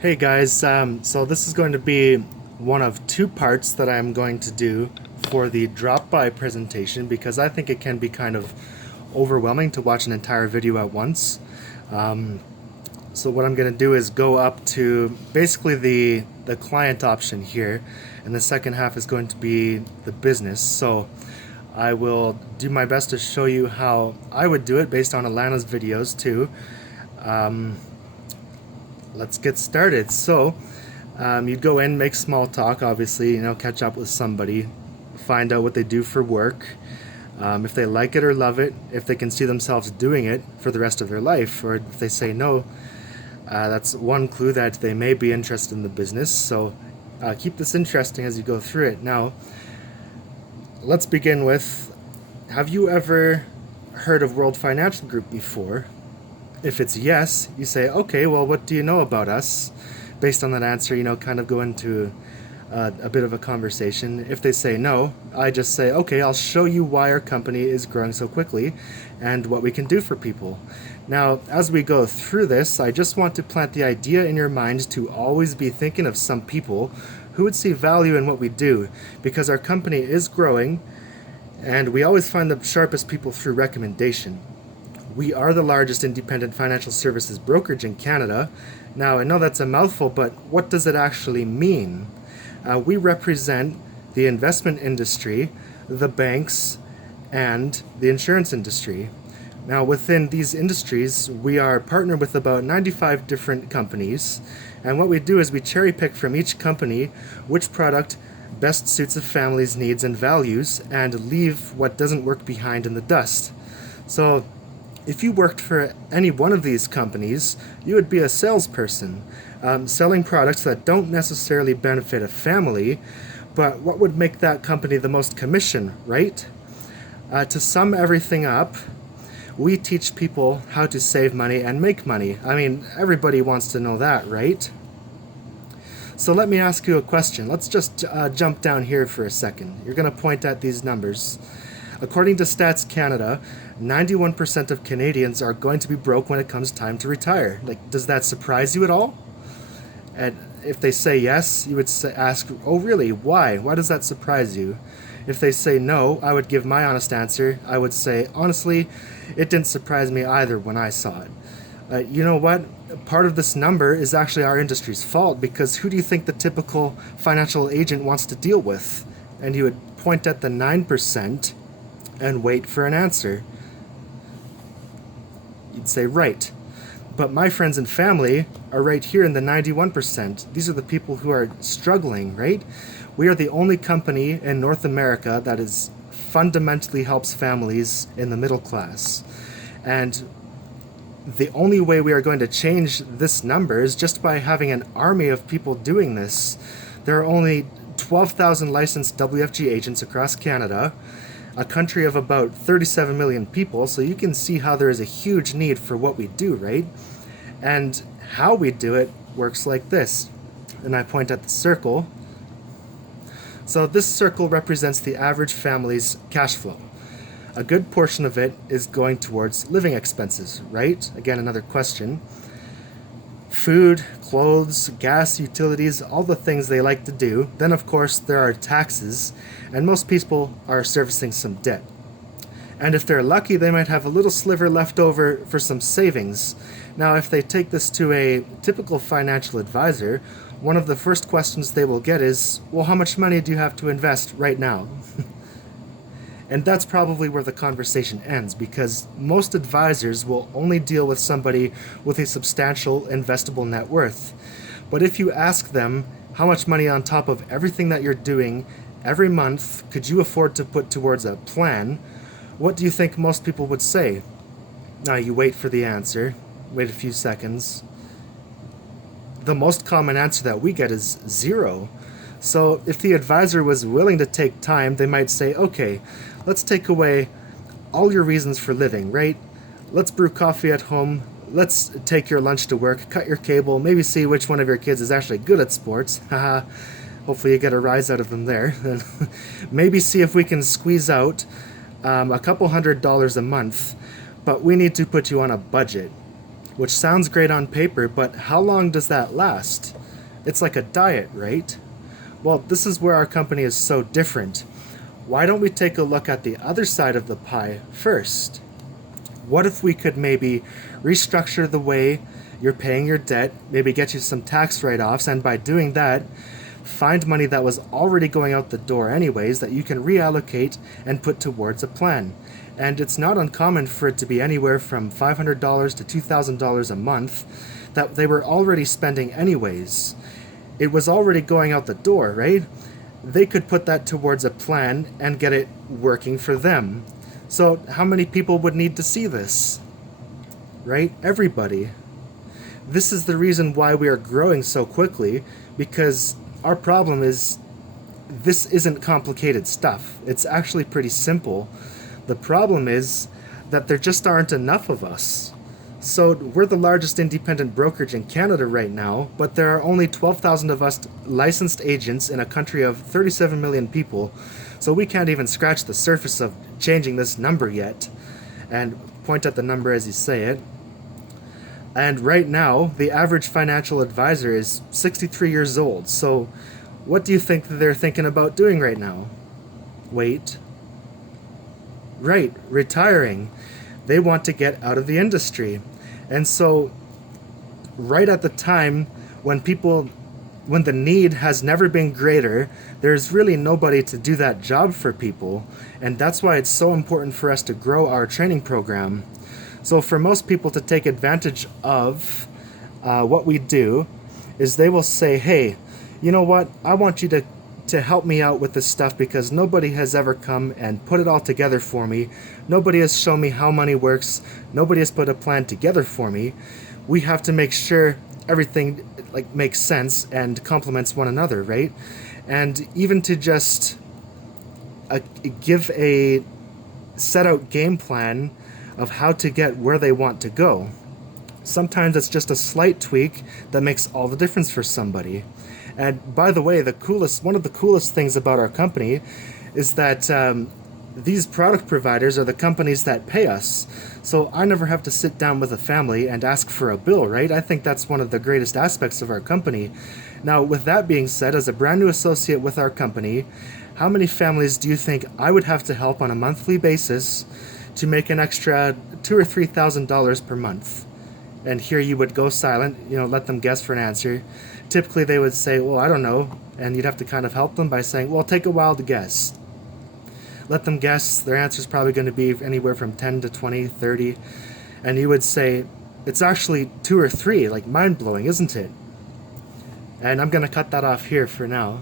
Hey guys, so this is going to be one of two parts that I'm going to do for the drop-by presentation because I think it can be kind of overwhelming to watch an entire video at once. So what I'm going to do is go up to basically the client option here, and the second half is going to be the business. So I will do my best to show you how I would do it based on Alana's videos too. Let's get started. So you'd go in, make small talk, obviously, catch up with somebody, find out what they do for work, if they like it or love it, if they can see themselves doing it for the rest of their life, or if they say no, that's one clue that they may be interested in the business. So keep this interesting as you go through it. Now, let's begin with, have you ever heard of World Financial Group before? If it's yes, you say, okay, well, what do you know about us? Based on that answer, kind of go into a bit of a conversation. If they say no, I just say, okay, I'll show you why our company is growing so quickly and what we can do for people. Now, as we go through this, I just want to plant the idea in your mind to always be thinking of some people who would see value in what we do, because our company is growing and we always find the sharpest people through recommendation. We are the largest independent financial services brokerage in Canada. Now, I know that's a mouthful, but what does it actually mean? We represent the investment industry, the banks, and the insurance industry. Now, within these industries, we are partnered with about 95 different companies, and what we do is we cherry pick from each company which product best suits a family's needs and values, and leave what doesn't work behind in the dust. So, if you worked for any one of these companies, you would be a salesperson, selling products that don't necessarily benefit a family, but what would make that company the most commission, right? To sum everything up, we teach people how to save money and make money. I mean, everybody wants to know that, right? So let me ask you a question. Let's just jump down here for a second. You're going to point at these numbers. According to Stats Canada, 91% of Canadians are going to be broke when it comes time to retire. Does that surprise you at all? And if they say yes, you would ask, oh really, why? Why does that surprise you? If they say no, I would give my honest answer. I would say, honestly, it didn't surprise me either when I saw it. You know what? Part of this number is actually our industry's fault, because who do you think the typical financial agent wants to deal with? And you would point at the 9%, and wait for an answer. You'd say, right. But my friends and family are right here in the 91%. These are the people who are struggling, right? We are the only company in North America that is fundamentally helps families in the middle class. And the only way we are going to change this number is just by having an army of people doing this. There are only 12,000 licensed WFG agents across Canada, a country of about 37 million people, so you can see how there is a huge need for what we do, right? And how we do it works like this. And I point at the circle. So this circle represents the average family's cash flow. A good portion of it is going towards living expenses, right? Again, another question. Food, clothes, gas, utilities, all the things they like to do. Then, of course, there are taxes, and most people are servicing some debt. And if they're lucky, they might have a little sliver left over for some savings. Now, if they take this to a typical financial advisor, one of the first questions they will get is, well, how much money do you have to invest right now? And that's probably where the conversation ends, because most advisors will only deal with somebody with a substantial investable net worth. But if you ask them how much money on top of everything that you're doing every month could you afford to put towards a plan, what do you think most people would say? Now you wait for the answer, wait a few seconds. The most common answer that we get is zero. So if the advisor was willing to take time, they might say, okay, let's take away all your reasons for living, right? Let's brew coffee at home. Let's take your lunch to work, cut your cable, maybe see which one of your kids is actually good at sports. Haha. Hopefully you get a rise out of them there. Maybe see if we can squeeze out a couple $100s a month, but we need to put you on a budget. which sounds great on paper, but how long does that last? It's like a diet, right? Well, this is where our company is so different. Why don't we take a look at the other side of the pie first? What if we could maybe restructure the way you're paying your debt, maybe get you some tax write-offs, and by doing that, find money that was already going out the door anyways that you can reallocate and put towards a plan. And it's not uncommon for it to be anywhere from $500 to $2,000 a month that they were already spending anyways. It was already going out the door, right? They could put that towards a plan and get it working for them. So how many people would need to see this? Right? Everybody. This is the reason why we are growing so quickly, because our problem is this isn't complicated stuff. It's actually pretty simple. The problem is that there just aren't enough of us. So we're the largest independent brokerage in Canada right now, but there are only 12,000 of us licensed agents in a country of 37 million people, so we can't even scratch the surface of changing this number yet. And point at the number as you say it. And right now, the average financial advisor is 63 years old, so what do you think that they're thinking about doing right now? Wait. Right, retiring. They want to get out of the industry. And so, right at the time when the need has never been greater, there's really nobody to do that job for people. And that's why it's so important for us to grow our training program. So for most people to take advantage of what we do is they will say, hey, you know what, I want you to help me out with this stuff because nobody has ever come and put it all together for me. Nobody has shown me how money works. Nobody has put a plan together for me. We have to make sure everything makes sense and complements one another, right? And even to just give a set out game plan of how to get where they want to go. Sometimes it's just a slight tweak that makes all the difference for somebody. And by the way, one of the coolest things about our company is that these product providers are the companies that pay us. So I never have to sit down with a family and ask for a bill, right? I think that's one of the greatest aspects of our company. Now, with that being said, as a brand new associate with our company, how many families do you think I would have to help on a monthly basis to make an extra $2,000 or $3,000 per month? And here you would go silent, let them guess for an answer. Typically they would say, well, I don't know. And you'd have to kind of help them by saying, well, take a while to guess. Let them guess. Their answer is probably going to be anywhere from 10 to 20, 30. And you would say, it's actually 2 or 3, mind-blowing, isn't it? And I'm going to cut that off here for now.